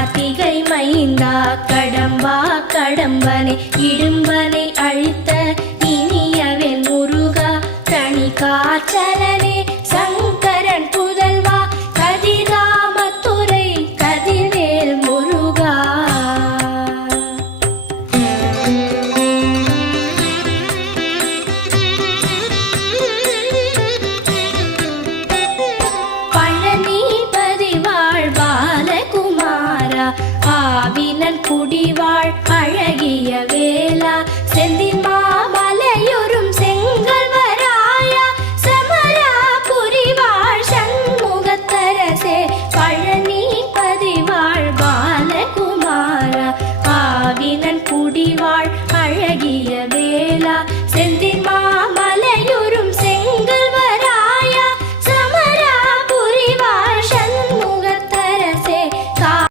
கார்த்திகை மைந்தா கடம்பா கடம்பனை இடும்பனை அழித்த இனியவன் முருகா தனி காச்சலனே சங்கரன் புதல்வா கதிராமத்துறை கதிர்வேல் முருகா. பழனிபதி வாழ் பாலகுமாரா ஆவினன் குடிவாழ் அழகிய வேலா